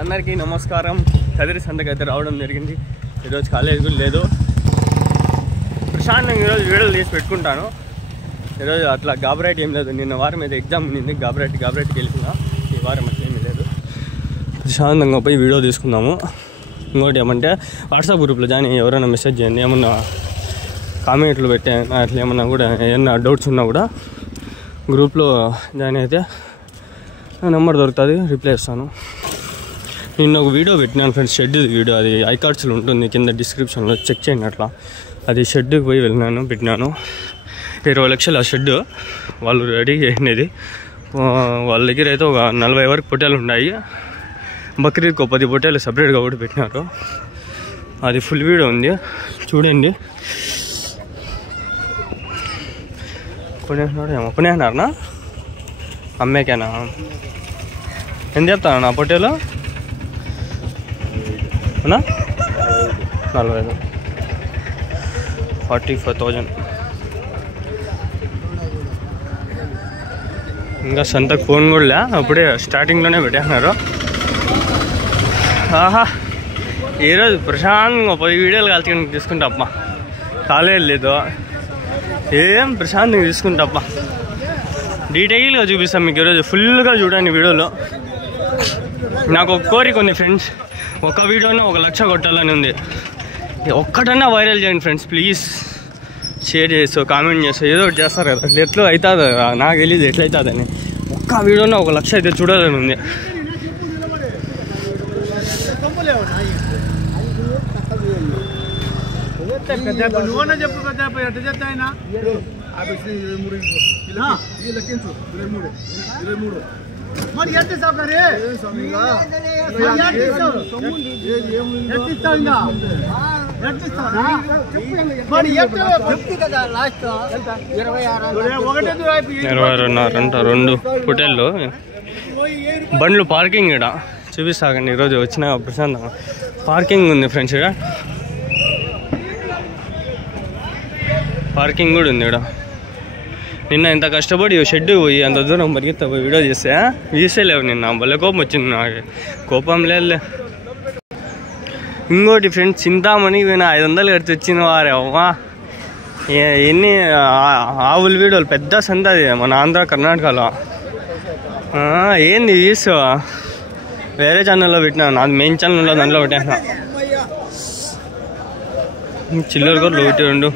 అందరికీ నమస్కారం. కదిరి సంతకి అయితే రావడం జరిగింది. ఈరోజు కాలేజ్ కూడా లేదు. ప్రశాంతంగా ఈరోజు వీడియోలు తీసి పెట్టుకుంటాను. ఈరోజు అట్లా గాబరైట్ ఏం లేదు. నిన్న వారం మీద ఎగ్జామ్ ఉంది, గాబరైట్కి వెళ్ళినా. ఈ వారం అట్లా ఏమీ లేదు. ప్రశాంతంగా పోయి వీడియో తీసుకుందాము. ఇంకోటి ఏమంటే వాట్సాప్ గ్రూప్లో జాయిన్ ఎవరైనా మెసేజ్ చేయండి. ఏమన్నా కామెంట్లు పెట్టే అట్లా ఏమన్నా కూడా ఏమన్నా డౌట్స్ ఉన్నా కూడా గ్రూప్లో జాయిన్ అయితే నెంబర్ దొరుకుతుంది, రిప్లై ఇస్తాను. నిన్న ఒక వీడియో పెట్టినాను ఫ్రెండ్స్, షెడ్ వీడియో. అది ఐకార్డ్స్లో ఉంటుంది, కింద డిస్క్రిప్షన్లో చెక్ చేయండి. అట్లా అది షెడ్కి పోయి వెళ్ళినాను, పెట్టినాను. 20 లక్షలు ఆ షెడ్ వాళ్ళు రెడీ చేసినది. వాళ్ళ దగ్గర అయితే ఒక 40 వరకు పొట్టేలు ఉన్నాయి. బక్రీద్కి 10 పొట్టేలు సపరేట్గా కూడా పెట్టినారు. అది ఫుల్ వీడియో ఉంది, చూడండి. కొనేసినారనా అమ్మేకేనా? ఎంత చెప్తాను నా పొట్టేలు? 45, 45,000. ఇంకా సంతకు ఫోన్ కూడా లే, అప్పుడే స్టార్టింగ్లోనే పెట్టేస్తున్నారు. ఆహా, ఈరోజు ప్రశాంతంగా 10 వీడియోలు కలిసి తీసుకుంటా అప్ప. కాలేజ్ లేదు, ఏం ప్రశాంతంగా తీసుకుంటా అప్ప. డీటెయిల్గా చూపిస్తాం మీకు ఈరోజు. ఫుల్గా చూడండి వీడియోలో. నాకు ఒక కోరిక ఉంది ఫ్రెండ్స్, ఒక వీడియోనే 1 లక్ష కొట్టాలని ఉంది. ఒక్కటన్నా వైరల్ చేయండి ఫ్రెండ్స్ ప్లీజ్. షేర్ చేస్తూ కామెంట్ చేస్తూ ఏదో ఒకటి చేస్తారు కదా. అసలు ఎట్లా అవుతుంది నాకు తెలియదు, ఎట్లయితుందని. ఒక్క వీడియోనే 1 లక్ష అయితే చూడాలని ఉంది. రెండు హోటల్లో బండ్లు పార్కింగ్ ఇక్కడ చూపిస్తాకండి. ఈరోజు వచ్చిన ప్రశాంతంగా పార్కింగ్ ఉంది ఫ్రెండ్స్. ఇక్కడ పార్కింగ్ కూడా ఉంది. ఇక్కడ నిన్న ఎంత కష్టపడి షెడ్ పోయి అంత దూరం పరిగెత్తా పోయి వీడియో చేస్తే తీసేలేవు. నిన్న భలే కోపం వచ్చింది నాకు. కోపం లేదులే. ఇంకోటి ఫ్రెండ్స్, చింతామణి పోయిన 500 ఖర్చు వచ్చిన వారే అవ్వా. ఎన్ని ఆవుల వీడియోలు, పెద్ద సంత అది మన ఆంధ్ర కర్ణాటకలో. ఏంది వీసు వేరే ఛానల్లో పెట్టినా, నాది మెయిన్ ఛానల్లో దాంట్లో పెట్టేసిన. చిల్లర గొర్రెలు 1, 2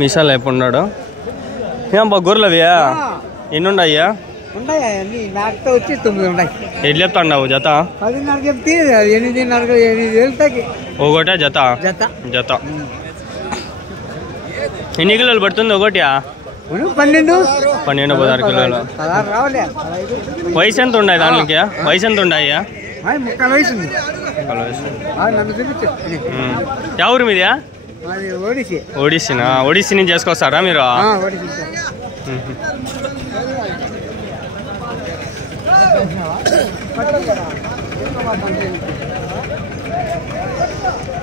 మీసాలు అయిపోన్నాడు. ఏం బా గొర్రెలు అవియా? ఎన్ని ఉన్నాయ్యా? ఎట్లా చెప్తాండావు జత? 10.5 చెప్తే 8.5 ఒకటే జత. జత ఎన్ని కిలోలు పడుతుంది ఒకటి? 12, 16 కిలోలు. వయసు ఎంత ఉన్నాయి దానికి? వయసు ఎంత ఉన్నాయ్యా? 30 వయసు. ఎవరు మీదా? ఒడిస్సీనా? ఒడిస్సీ నుంచి చేసుకొస్తారా మీరు?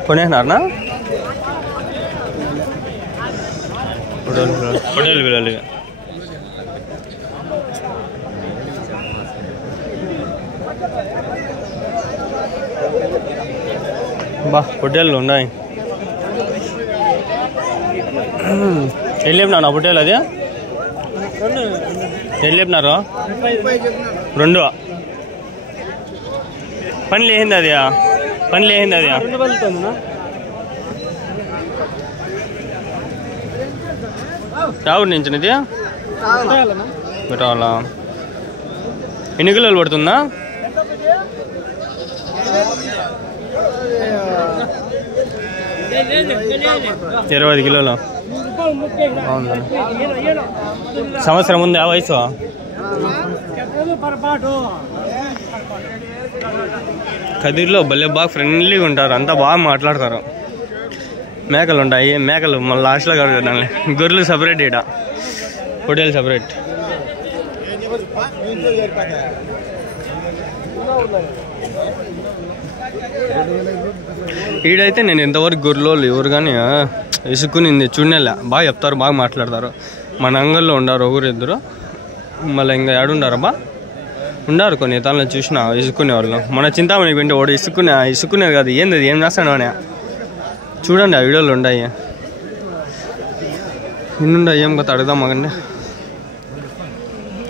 కొనేసినారనా? పొట్టేలు పిల్లలు బా పొట్టేళ్ళు ఉన్నాయి. ఎన్ని లేపినారు నా పొట్టేలు? అది ఎన్ని లేపినారు? 2. పని లేచింది అది? పని లేచింది అది? రావుడి నుంచి ఇది పెట్టాలా? ఎన్ని కిలోలు పడుతుందా? 20 కిలోలు. అవునా? సంవత్సరం ఉంది ఆ వయసు? కదిరిలో భలే బాగా ఫ్రెండ్లీగా ఉంటారు, అంతా బాగా మాట్లాడతారు. మేకలు ఉంటాయి, మేకలు మళ్ళీ లాస్ట్లో కడుగుతాను. గొర్రెలు సపరేట్, ఇక్కడ హోటల్ సపరేట్. ఈడైతే నేను ఎంతవరకు గొర్రెలు ఎవరు కానీ ఇసుక్కునింది చూడనేలా. బాగా చెప్తారు, బాగా మాట్లాడతారు. మన అంగల్లో ఉండారు ఒకరు ఇద్దరు, మళ్ళీ ఇంకా ఏడుండారబ్బా ఉండారు కొన్ని తనలో చూసిన ఇసుక్కునే వాళ్ళు. మన చింతామణికి వెంటే వాడు ఇసుక్కునేది కాదు, ఏంది ఏం చేస్తాను అని చూడండి, ఆ వీడియోలు ఉన్నాయి. ఎన్నుండా ఏం కొత్త అడుగుదాం మగండి.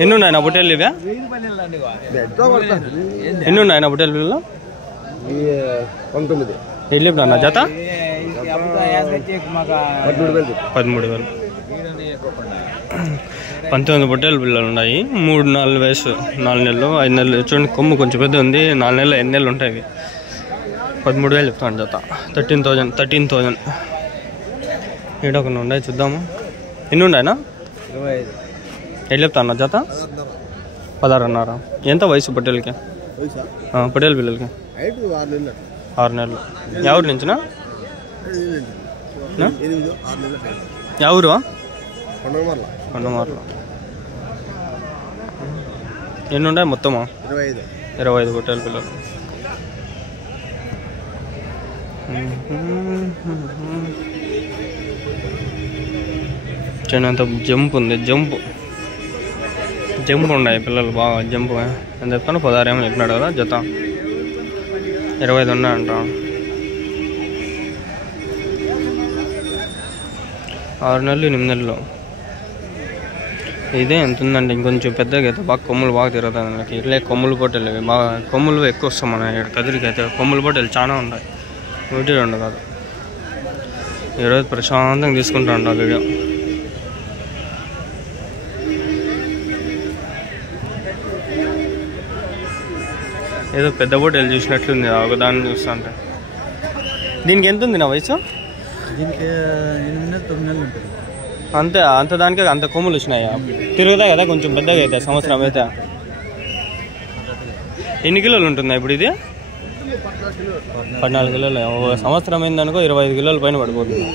ఎన్నున్నాయి నా పొట్టేళ్ళు ఇవే? ఎన్నున్నాయి నా పొట్టేళ్ళ పిల్లలు? 19. ఎట్లా చెప్తాను నా జత? 13,000. 19 పొట్టేళ్ళ పిల్లలు ఉన్నాయి. 3-4 వయసు, 4 నెలలు 5 నెలలు. చూడండి కొమ్ము కొంచెం పెద్ద ఉంది. 4 నెలలు 5 నెలలు ఉంటాయి. 13,000 చెప్తాను జత. 13,000. ఏడో కొన్ని ఉన్నాయి, చూద్దాము. ఎన్ని ఉన్నాయినా? 25. ఎట్లా చెప్తాను జత? 16.5. ఎంత వయసు పొట్టేళ్ళకి? పొట్టేళ్ళ పిల్లలకి 6 నెలలు. ఎవరి నుంచినా? ఎవరు? కొండమార్లు. ఎన్ని ఉన్నాయి మొత్తమా? 25 పొట్టేళ్ళ పిల్లలు. అంత జంప్ ఉంది, జంప్ ఉన్నాయి పిల్లలు బాగా. జంప్ అని చెప్తాను. 16 ఏమో చెప్పినాడు కదా జత. 25 ఉన్నాయంట. 6 నెలలు 8 నెలలు. ఇదే ఎంత ఉందండి, ఇంకొంచెం పెద్దగా అయితే బాగా కొమ్ములు బాగా తిరుగుతాయి మనకి. ఇట్లే కొమ్ములు పొట్టెలు బాగా, కొమ్ములు ఎక్కువ వస్తాం మన కదిరికి అయితే. కొమ్ములు పొట్టెలు చాలా ఉన్నాయి, 1-2 కాదు. ఈరోజు ప్రశాంతంగా తీసుకుంటా ఉంటా వీడియో. ఏదో పెద్ద పొట్టెలు చూసినట్లుంది ఒక దాన్ని చూస్తా అంటే. దీనికి ఎంత ఉంది నా వయసు? దీనికి 8 నెలలు 9 నెలలు ఉంటుంది అంతే. అంత దానికి అంత కొమ్ములు వచ్చినాయా? తిరుగుతాయి కదా కొంచెం పెద్దగా అయితే, సంవత్సరం అయితే. ఎన్ని కిలోలు ఉంటుందా ఇప్పుడు ఇది? 14 కిలోలు. సంవత్సరం అయిందనుకో 25 కిలోల పైన పడిపోతుంది.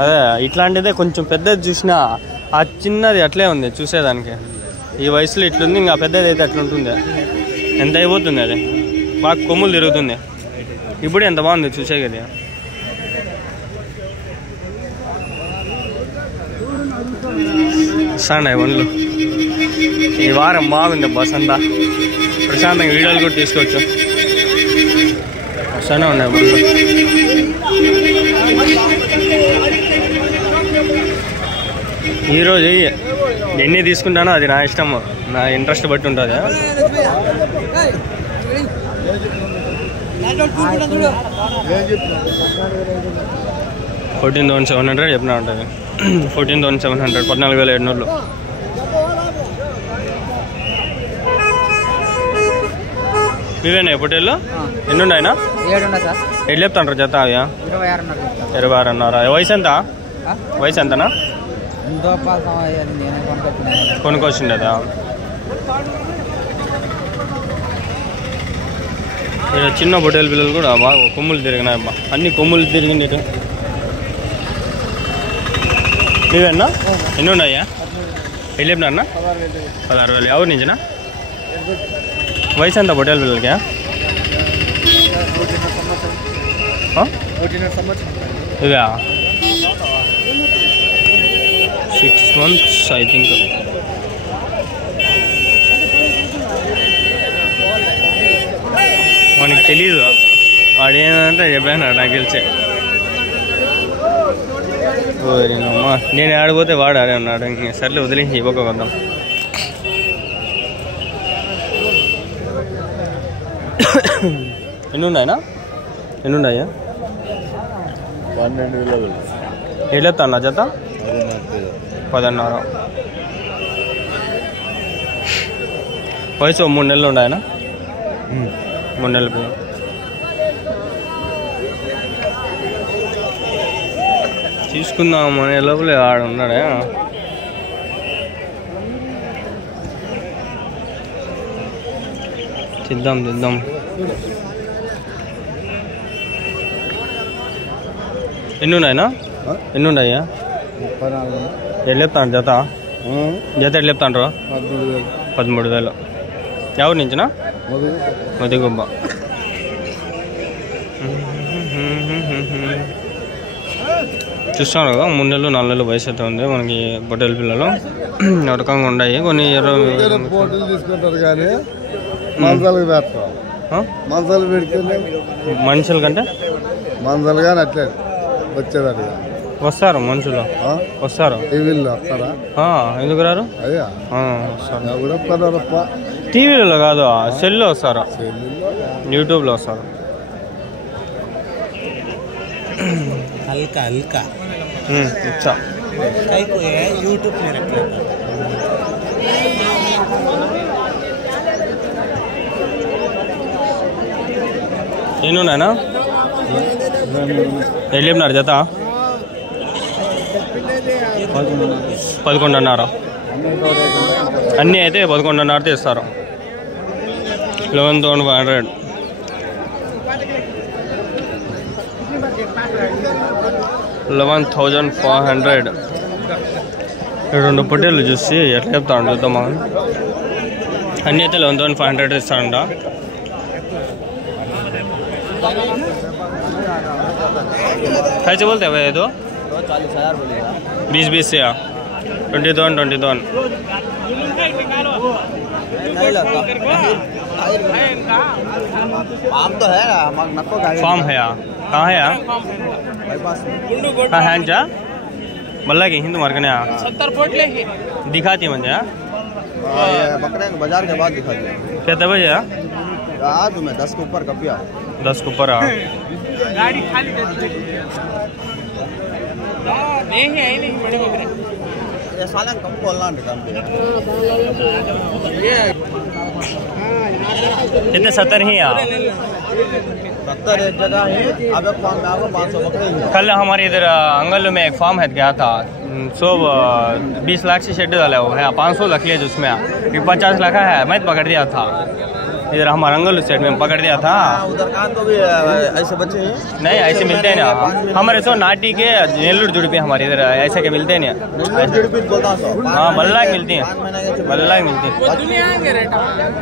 అదే ఇట్లాంటిదే కొంచెం పెద్దది చూసినా, ఆ చిన్నది అట్లే ఉంది చూసేదానికి. ఈ వయసులో ఇట్లుంది, ఇంకా పెద్దది అయితే అట్లుంటుంది. ఎంత అయిపోతుంది అది, బాగా కొమ్ములు తిరుగుతుంది. ఇప్పుడు ఎంత బాగుంది చూసే కదా. వస్తున్నాయి వన్లు. ఈ వారం బాగుంది బస్ అంతా. ప్రశాంతంగా వీడియోలు కూడా తీసుకోవచ్చు. వస్తూనే ఉన్నాయి వన్లు. ఈరోజు ఎన్ని తీసుకుంటానో అది నా ఇష్టము, నా ఇంట్రెస్ట్ బట్టి ఉంటుంది. 14,700 చెప్పినా ఉంటుంది. 14,700, 14,700. మీవేనా పొట్టేళ్ళు? ఎన్ని ఉన్నాయినా? 7 ఉన్నాయి సార్. ఎట్లా చెప్తాంటారు జత? అవి 26.5. వయసు ఎంత? వయసు ఎంతనా? కొనుక్కొచ్చిండదా? ఇక్కడ చిన్న పొట్టేళ్ళ పిల్లలు కూడా బాగా కొమ్ములు తిరిగినాయి. అబ్బా అన్ని కొమ్ములు తిరిగింది. మీవేనా? ఎన్ని ఉన్నాయా? ఎట్లా చెప్పినారన్నా? 16,000. ఎవరి నుంచినా? వయసు ఎంత పొట్టేళ్ళ పిల్లలకి? 1 ఇవా 6 months ఐ థింక్. మనకి తెలీదు వాడు ఏంటంటే చెప్పాను నాకు తెలిసే. ఓరినమ్మా, నేను ఆడిపోతే వాడు ఆడే ఉన్నాడు. ఇంక సర్లే వదిలేసి ఇవ్వక వద్దాం. ఎన్ని ఉన్నాయినా? ఎన్ని ఉన్నాయా? 12,000. ఎట్లా చెప్తాను జత? 10.5. వయసు 3 నెలలు ఉన్నాయనా? 3 నెలల పిల్లలు. తీసుకుందాం అనే లోపలే ఆడ ఉన్నాడే. తిద్దాం. ఎన్ని ఉన్నాయినా? ఎన్ని ఉన్నాయా? 34. ఎట్లా చెప్తాను జత? ఎట్లా చెప్తాను? 13,000. ఎవరి నుంచినా? మదిగుబ్బ. చూస్తాను కదా, 3 నెలలు 4 నెలలు వయసు అయితే ఉంది మనకి పొట్టేళ్ళ పిల్లలు. రకంగా ఉన్నాయి కొన్ని పోటీలు తీసుకుంటారు కానీ మంచాలకు పెడతాం మంచాలు పెడితే మనుషుల కంటే మంచాలు కానీ అట్లే వచ్చేదాన్ని వస్తారు మనుషులు వస్తారు టీవీలో వస్తారా ఎందుకు రారు అయ్యా వస్తారు టీవీలో కాదు సెల్లో వస్తారు యూట్యూబ్లో వస్తారు हल्का हल्का अच्छा कई को है यूट्यूब में रख लेता ఏనున్నాయనా వెళ్ళిపోయినారు జత 11:30 అన్నీ అయితే 11:30 ఇస్తారు 11,500 11,500 రెండు పొట్టేళ్ళు చూసి ఎట్లా చెప్తాను చూద్దామా అన్నీ అయితే 11,500 ఇస్తారంట कैसे बोलते हैं भाई ये तो 40,000 बोलेगा 20 से 22 नहीं लगता आम तो है नफो फार्म है यार कहाँ है यार कहाँ है जा मल्ला की हिंदू मार्केट 70 फुट लेके दिखाती है मुझे बकरे बाजार के बाद दिखाती है कितने बजे आज में 10 के ऊपर कपिया 10 के ऊपर गाड़ी खाली नहीं है नहीं बड़े बकरे ये साला कम बोलना कितने 70 ही यार 70 एक जगह है अब एक फार्म में आपको 500 बकरे हैं कल हमारे इधर अंगल में एक फार्म है गया था 20 लाख से शेड डाला हुआ है 500 रख लिया जिसमें 50 लाख है मैं पकड़ दिया था इधर हमारे अंगल सेट में पकड़ दिया था उधर कहाँ तो भी ऐसे बच्चे हैं नहीं ऐसे मिलते हैं ना हमारे सो नाटी के नेल्लूर जुड़पी हमारे इधर ऐसे के मिलते नहीं हाँ बल्ला मिलती हैं बल्ला मिलती है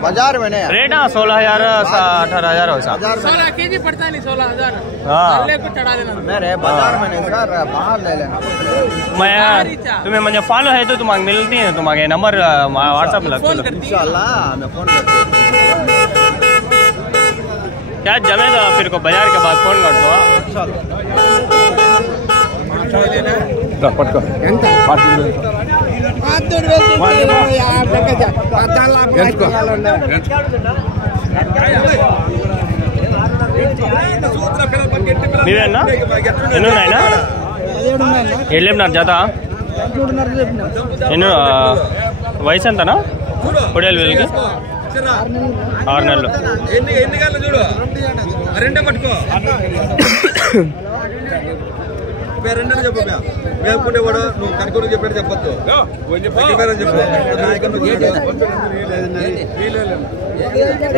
बाजार में नहीं रेट हाँ 16,000 18,000 हो सा 16 केजी पड़ता नहीं 16,000 हाँ चढ़ा देना मेरे बाजार में नहीं सर बाहर ले लेना मैं तुम्हें मुझे फॉलो है तो तुम्हारे मिलती है तुम्हारे नंबर व्हाट्सएप लगता है इंशाल्लाह मैं फोन करती हूँ क्या जमे तो फिर को बाजार के बाद फोन कर दो पटको నీవేనా ఎన్ని ఉన్నాయినా ఏళ్ళు చెప్పినారు జత ఎన్ని వయసు ఎంతనా పొడేలు వీళ్ళకి 6 నెలలు ఎన్ని గంటలు చూడు రెండే పట్టుకో రెండని చెప్పు మేపుకుంటే వాడు నువ్వు కనుక్కొని చెప్పాడు చెప్పొద్దు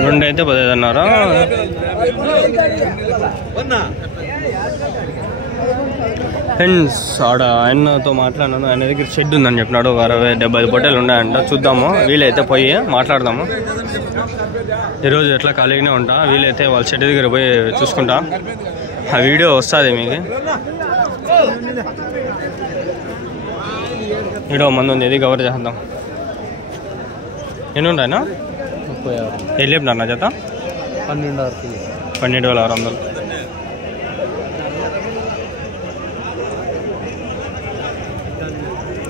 రెండు అయితే 15,500 ఫ్రెండ్స్ ఆడ ఆయనతో మాట్లాడినాను ఆయన దగ్గర షెడ్ ఉందని చెప్పినాడు 60-70 పొట్టేలు ఉన్నాయంట చూద్దాము వీలైతే పోయి మాట్లాడదాము ఈరోజు ఎట్లా ఖాళీగానే ఉంటా వీలైతే వాళ్ళ షెడ్ దగ్గర పోయి చూసుకుంటా ఆ వీడియో వస్తుంది మీకు వీడియో మంది ఉంది ఇది కవర్ చేద్దాం ఎన్ని ఉన్నాయన్నా 36 ఏళ్ళు చెప్పినారు నా జత 12,600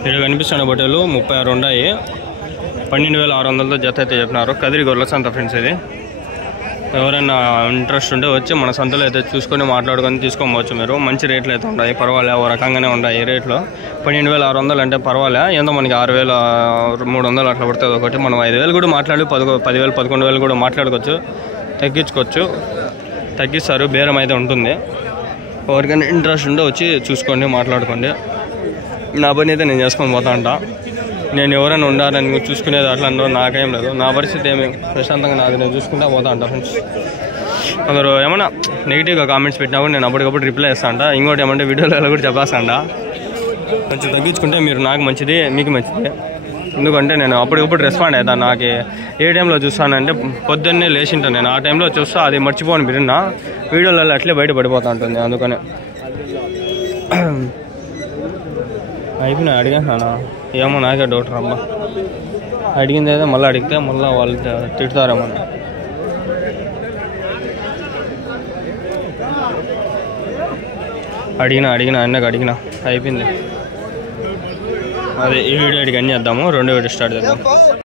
ఇక్కడ కనిపిస్తున్న బట్టలు 36 ఉన్నాయి 12,600 జత అయితే చెప్పినారు కదిరి గొర్రెల సంత ఫ్రెండ్స్ ఇది ఎవరైనా ఇంట్రెస్ట్ ఉంటే వచ్చి మన సంతలో అయితే చూసుకొని మాట్లాడుకొని తీసుకోవచ్చు మీరు మంచి రేట్లు అయితే ఉన్నాయి పర్వాలే ఓ రకంగానే ఉన్నాయి రేట్లో 12,600 అంటే పర్వాలే ఏందో మనకి 6,300 అట్లా పడుతుంది ఒకటి మనం 5,000 కూడా మాట్లాడి 10,000 11,000 కూడా మాట్లాడుకోవచ్చు తగ్గించుకోవచ్చు తగ్గిస్తారు బేరం అయితే ఉంటుంది ఎవరికైనా ఇంట్రెస్ట్ ఉంటే వచ్చి చూసుకోండి మాట్లాడుకోండి నా పని అయితే నేను చేసుకొని పోతా అంట నేను ఎవరైనా ఉండాలని చూసుకునేది అట్లా నాకేం లేదు నా పరిస్థితి ఏమి ప్రశాంతంగా నాది నేను చూసుకుంటా పోతా అంట ఫ్రెండ్స్ అందరూ ఏమన్నా నెగిటివ్గా కామెంట్స్ పెట్టినా కూడా నేను అప్పటికప్పుడు రిప్లై ఇస్తా అంట ఇంకోటి ఏమంటే వీడియోలో కూడా చెప్పేస్తా అంట కొంచెం తగ్గించుకుంటే మీరు నాకు మంచిది మీకు మంచిది ఎందుకంటే నేను అప్పటికప్పుడు రెస్పాండ్ అవుతాను నాకు ఏ టైంలో చూస్తానంటే పొద్దున్నే లేచింటాను నేను ఆ టైంలో చూస్తా అది మర్చిపోను బిరిన్నా వీడియోలలో అట్లే బయటపడిపోతా ఉంటుంది అందుకనే అయిపోయినా అడిగాను ఏమో నాకే డౌట్ రమ్మా. అడిగింది అయితే మళ్ళీ అడిగితే మళ్ళీ వాళ్ళు తిడతారేమో. అడిగినా అన్నకు అడిగినా అయిపోయింది. అదే ఈ వీడియో అడిగి అన్నీ చేద్దాము. రెండో వీడియో స్టార్ట్ చేద్దాం.